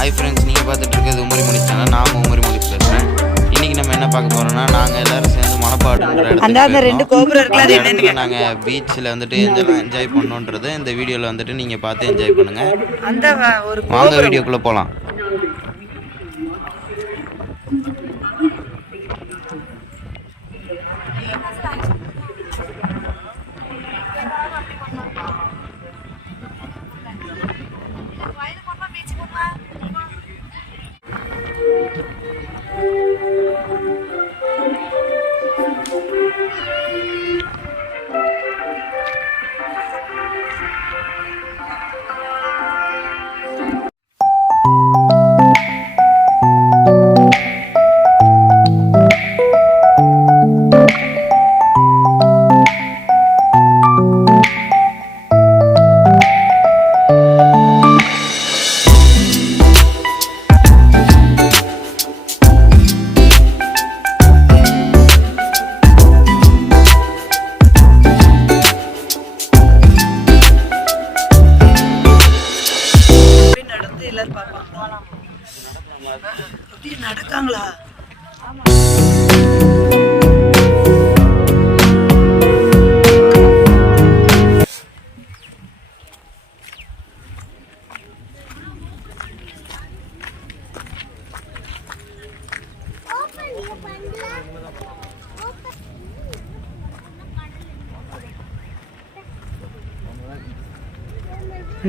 Hi friends நீங்கள் பார்த்துட்டு இருக்கிறது உமரி மொழி சேனல் நான் உமரி மொழி பேசுகிறேன் இன்றைக்கி நம்ம என்ன பார்க்க போகிறோம்னா நாங்கள் எல்லாரும் சேர்ந்து மணப்பாடுன்ற நாங்கள் பீச்சில் வந்துட்டு என்ஜாய் பண்ணோன்றது இந்த வீடியோவில் வந்துட்டு நீங்கள் பார்த்து என்ஜாய் பண்ணுங்கள் வாங்க வீடியோக்குள்ளே போகலாம் அப்படியே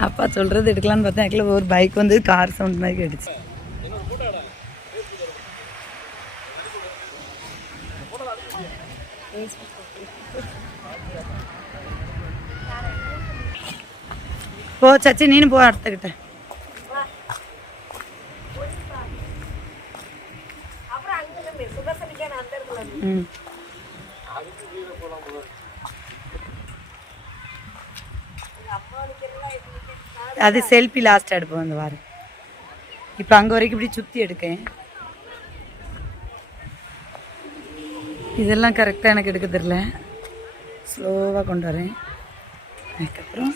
அப்பா சொல்றது எடுக்கலாம்னு பார்த்தேன் actually ஒரு பைக் வந்து கார் சவுண்ட் மாதிரி கேட்டுச்சு. போ சச்சி நீனு போ அடுத்துக்கிட்ட ம். அது செல்ஃபி லாஸ்ட் எடுப்போம் அந்த வாரம். இப்போ அங்கே வரைக்கும் இப்படி சுற்றி எடுக்கேன். இதெல்லாம் கரெக்டாக எனக்கு எடுக்க தெரில ஸ்லோவாக கொண்டு வரேன். அதுக்கப்புறம்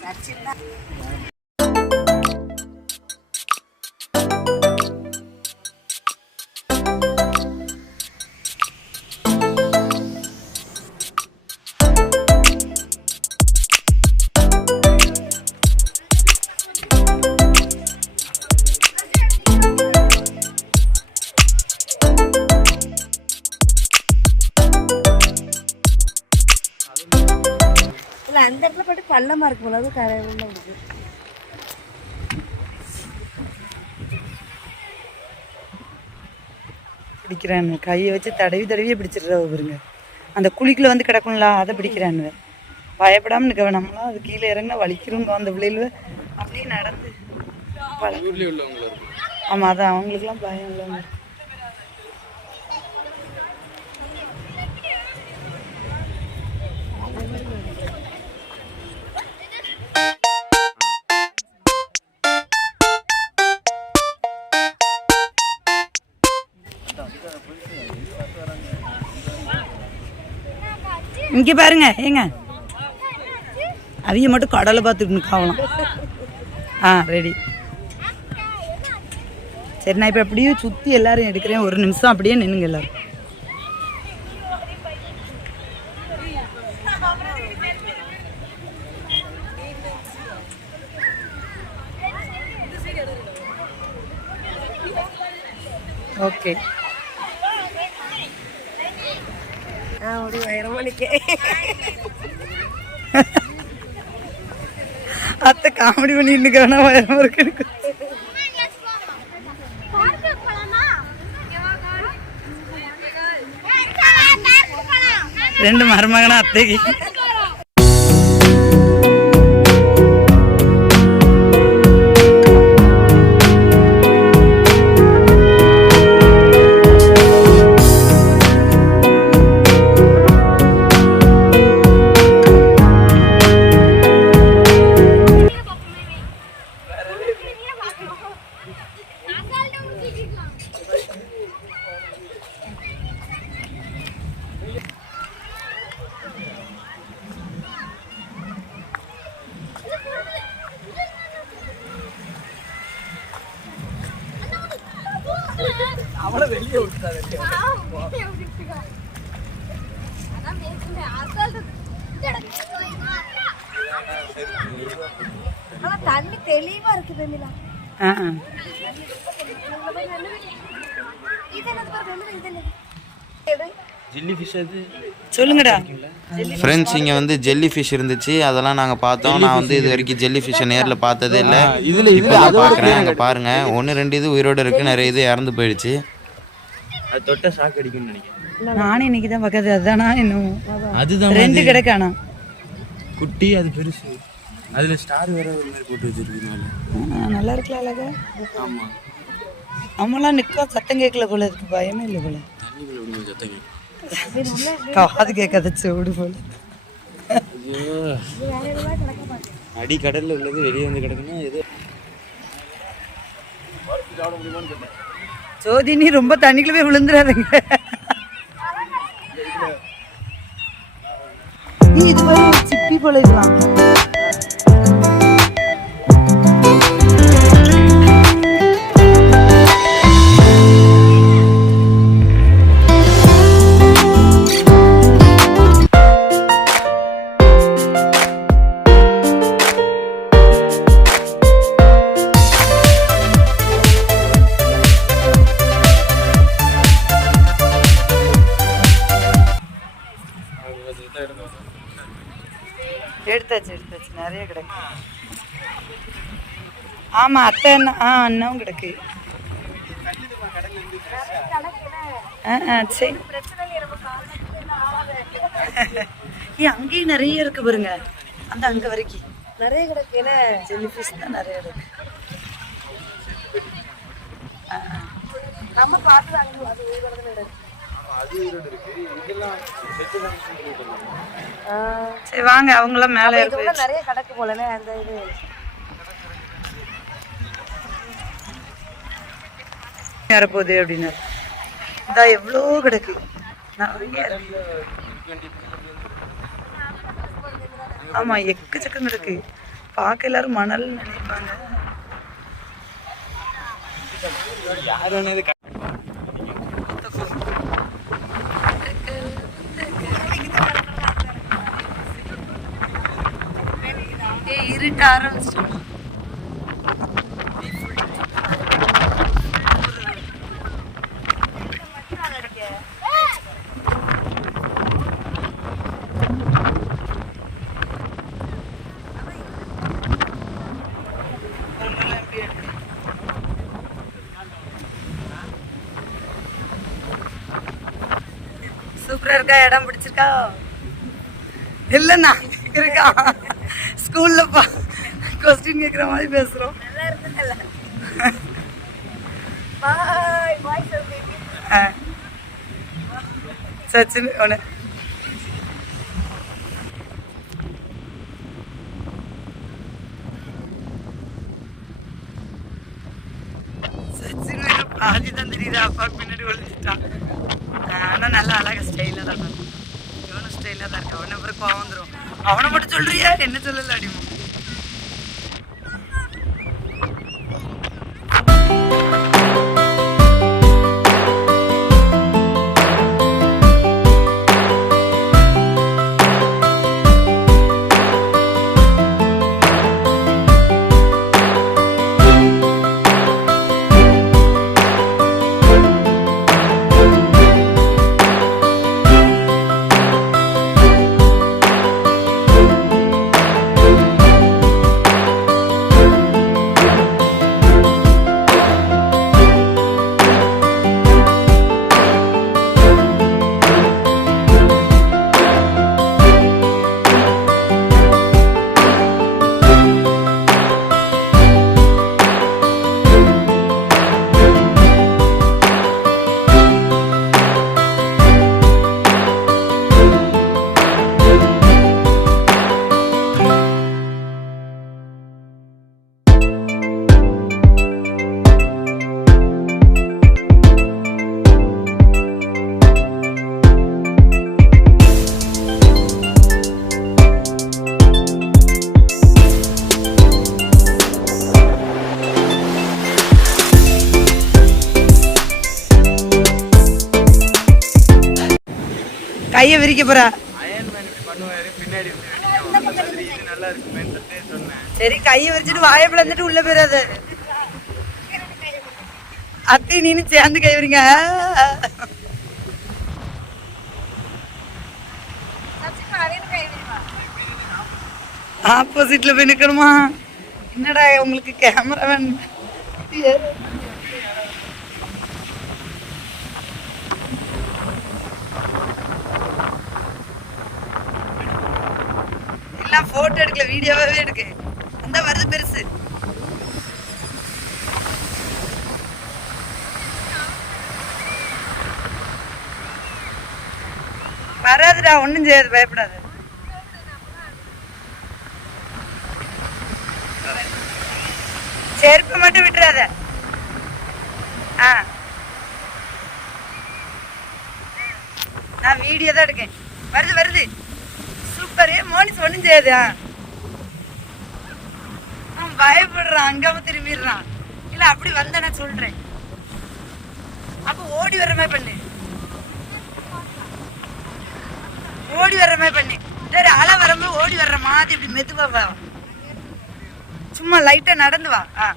இல்ல அந்த இடத்துல போயிட்டு பள்ளமா இருக்கும் போல அது கரை உள்ள இருக்கு பிடிக்கிறான்னு கையை வச்சு தடவி தடவியே பிடிச்சிடுற பாருங்க. அந்த குழிக்குள்ள வந்து கிடக்கும்ல அதை பிடிக்கிறான்னு பயப்படாமல் நிற்க வேணாம்லாம் அது கீழே இறங்கினா வலிக்கிறவங்க அந்த பிள்ளைகள் அப்படியே நடந்து. ஆமாம் அதான் அவங்களுக்குலாம் பயம் இல்லைங்க. இங்கே பாருங்க ஏங்க. அவங்க மட்டும் கடலை பார்த்துட்டு நிற்காவலாம் ஆ ரெடி சரி நான் இப்போ அப்படியே சுற்றி எல்லாரும் எடுக்கிறேன். ஒரு நிமிஷம் அப்படியே நின்னுங்க எல்லாரும் ஓகே ஆ ஒரு உயரமா நிக்க அத்தை காமெடி பண்ணி நிற்கிறேன்னா பயமா இருக்கு எனக்கு ரெண்டு மருமகனா அத்தைக்கு ஆனா தண்ணி தெளிவா இருக்கு வெண்ணிலா. ஆ ஆ. இது என்ன பாரு வெண்ணிலா இது என்ன எடு. ஜில்லி ஃபிஷ் அது? சொல்லுங்கடா. ஃப்ரெண்ட்ஸ் இங்கே வந்து ஜெல்லி ஃபிஷ் இருந்துச்சு. அதெல்லாம் நாங்கள் பார்த்தோம். நான் வந்து இது வரைக்கும் ஜெல்லி ஃபிஷ்ஷை நேரில் பார்த்ததே இல்லை. இதுல இப்போ பார்க்குறேன். அங்கே பாருங்கள் ஒன்று ரெண்டு இது உயிரோடு இருக்குது நிறைய இது இறந்து போயிடுச்சு. அது தொட்ட ஷாக் அடிக்கும்னு நினைக்கிறேன். நானும் இன்னைக்கு தான் பக்கத்து அதுதானா இன்னும் அதுதான் ரெண்டு கிடக்கானா? குட்டி அது பெருசு. அதுல ஸ்டார் வேற ஒரு மாதிரி போட்டு வச்சிருக்கு மேல நல்லா இருக்கலாம் அழகா? ஆமா. நம்மளாம் நிற்க சத்தம் கேட்கல போல இருக்கு பயமே இல்லை போல. காது கேட்காத சூடு போல. அடி கடல்ல உள்ளது வெளியே வந்து கிடக்குன்னா ஏதோ. ஜோதி நீ ரொம்ப தண்ணிக்குள்ள போய் விழுந்துடாதீங்க இது மாதிரி ஒரு சிப்பி போல எடுத்தாச்சு எடுத்தாச்சு. நிறைய கிடக்கு. ஆமாம் அத்தை அண்ணா ஆ அண்ணாவும் கிடக்கு. ஆ ஆ சரி. ஏ அங்கேயும் நிறைய இருக்கு பாருங்க. அந்த அங்கே வரைக்கும். நிறைய கிடக்கு. ஏன்னா ஜெல்லி ஃபிஷ் தான் நிறைய இருக்கு. நம்ம பார்த்து இருக்கு. சரி வாங்க அவங்களாம் மேலே உள்ள நிறைய கிடக்கு போலனே அந்த இது. வரப்போகுது அப்படின்னு. இதா எவ்வளோ கிடக்கு? நிறைய இருக்கு. ஆமா எக்கச்சக்கம் கிடக்கு. பார்க்க எல்லாரும் மணல் நினைப்பாங்க. ஆரம்பிச்சிட்டோம் சூப்பரா இருக்கா? இடம் பிடிச்சிருக்கா? இல்லைண்ணா இருக்கா? ஸ்கூல்ல பா கொஸ்டின் கேட்குற மாதிரி பேசுறோம். நல்லா இருக்குல்ல பாய் பாய். சச்சின் ஒன்று சச்சின் பாதி தான் தெரியுது? அப்பாவுக்கு பின்னாடி ஒழிச்சிட்டான் ஆனால் நல்லா அழகா ஸ்டைலாக தான் இவனும் ஸ்டைலாக தான் இருக்கு அவனை பிறகு கோவம் வந்துடும் அவனை மட்டும் சொல்றியா? என்ன சொல்லல அடிமா? இருக்குமே சொன்னேன். சரி கையை விரிச்சிட்டு வாயை பிளந்துட்டு உள்ள போயிடாது அத்தை நீனு சேர்ந்து கை விரிங்க சச்சின் அரையில் கை விடுவா ஆப்போசிட்ல போய் நிக்கணுமா? என்னடா உங்களுக்கு கேமரா வேணும் எல்லாம் போட்டோ எடுக்கல வீடியோவே எடுக்கு அந்த வருது பெருசு. வராதுடா ஒன்றும் செய்யாது பயப்படாது. செருப்பு மட்டும் விட்டுறாத. ஆ. நான் வீடியோ தான் எடுக்கேன். வருது வருது. சூப்பர் மோனிஸ் ஒன்றும் செய்யாது பயப்படுறான் அங்காம திரும்பிடுறான். இல்ல அப்படி வந்தா நான் சொல்றேன். அப்போ ஓடி வர்ற மாதிரி பண்ணு. ஓடி வர்ற மாதிரி பண்ணு. சரி அலை வரும்போது ஓடி வர்ற மாதிரி இப்படி மெதுவா வா. சும்மா லைட்டா நடந்து வா. ஆ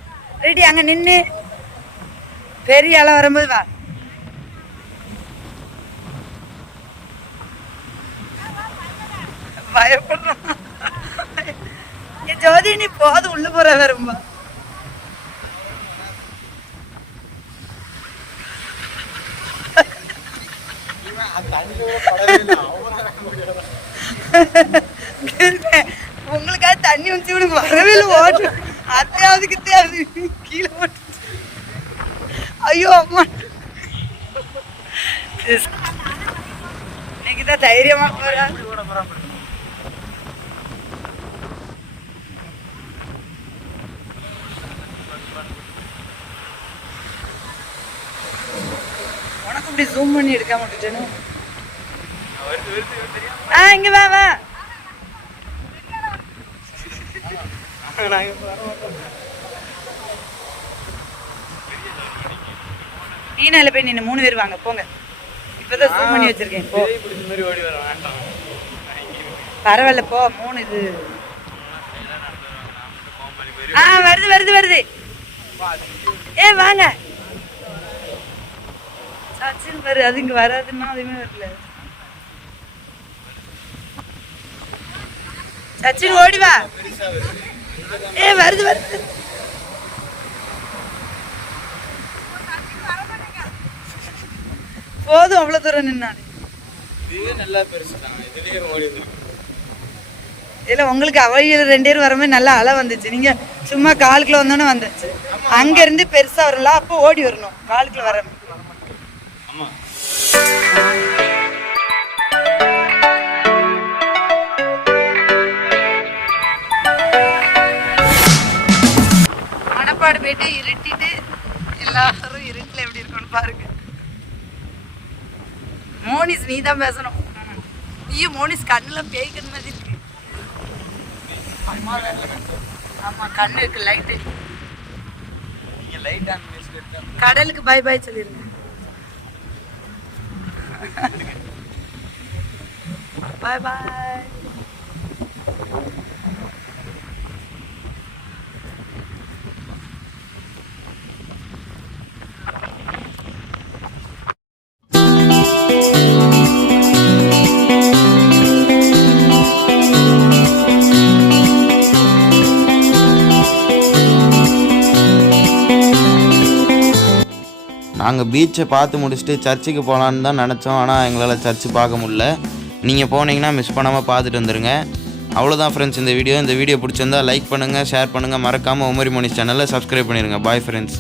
ரெடி அங்க நின்னு. பெரிய அலை வரும்போது வா. பயப்படுறான் ஜோதி நீ போதும் உள்ள போற வரும்பா உங்களுக்காக தண்ணி ஊற்றி விடு வரவே இல்லை ஓட்டு. அத்தையாவது கித்தையாவது கீழே போட்டு. ஐயோ அம்மா. இன்னைக்கு தான் தைரியமா போறா. இப்படி ஜூம் பண்ணி எடுக்காம விட்டுட்டேன்னு ஆ இங்க வா வா. நீனால போய் நின்று மூணு பேர் வாங்க போங்க. இப்பதான் ஜூம் பண்ணி வச்சிருக்கேன் போ. பரவாயில்ல போ. மூணு இது. ஆ வருது வருது வருது. ஏ வாங்க. சச்சின் வரு அது இங்க வராதுன்னா அதுவுமே வரல. சச்சின் ஓடி வா. ஏ வருது வருது. போதும் அவ்வளவு தூரம் வந்துருக்கு இல்ல உங்களுக்கு அவையில் ரெண்டு பேரும் வரும்போது நல்லா அலை வந்துச்சு. நீங்க சும்மா காலுக்குள்ள வந்தோன்னே வந்துச்சு. அங்க இருந்து பெருசா வரல. அப்போ ஓடி வரணும். காலுக்குள்ள வர மணப்பாடு போயிட்டு இருட்டிட்டு எல்லாரும் இருட்டுல எப்படி இருக்கும்னு பாருங்க மோனிஸ் நீ தான் பேசணும் ம். ஐயோ மோனிஸ் கண்ணுல பேய்க்கிற மாதிரி இருக்கு அம்மா வேற. ஆமா கண்ணு இருக்கு லைட்டு கடலுக்கு பை பை சொல்லிருங்க பாய் பாய் அங்கே பீச்சை பார்த்து முடிச்சுட்டு சர்ச்சுக்கு போகலான்னு தான் நினச்சோம். ஆனால் எங்களால் சர்ச்சு பார்க்க முடில நீங்கள் போனீங்கன்னா மிஸ் பண்ணாமல் பார்த்துட்டு வந்துடுங்க அவ்வளோதான் ஃப்ரெண்ட்ஸ் இந்த வீடியோ இந்த வீடியோ பிடிச்சிருந்தா லைக் பண்ணுங்கள் ஷேர் பண்ணுங்கள் மறக்காமல் உமரி மோனிஸ் சேனலில் சப்ஸ்கிரைப் பண்ணிடுங்க பாய் ஃப்ரெண்ட்ஸ்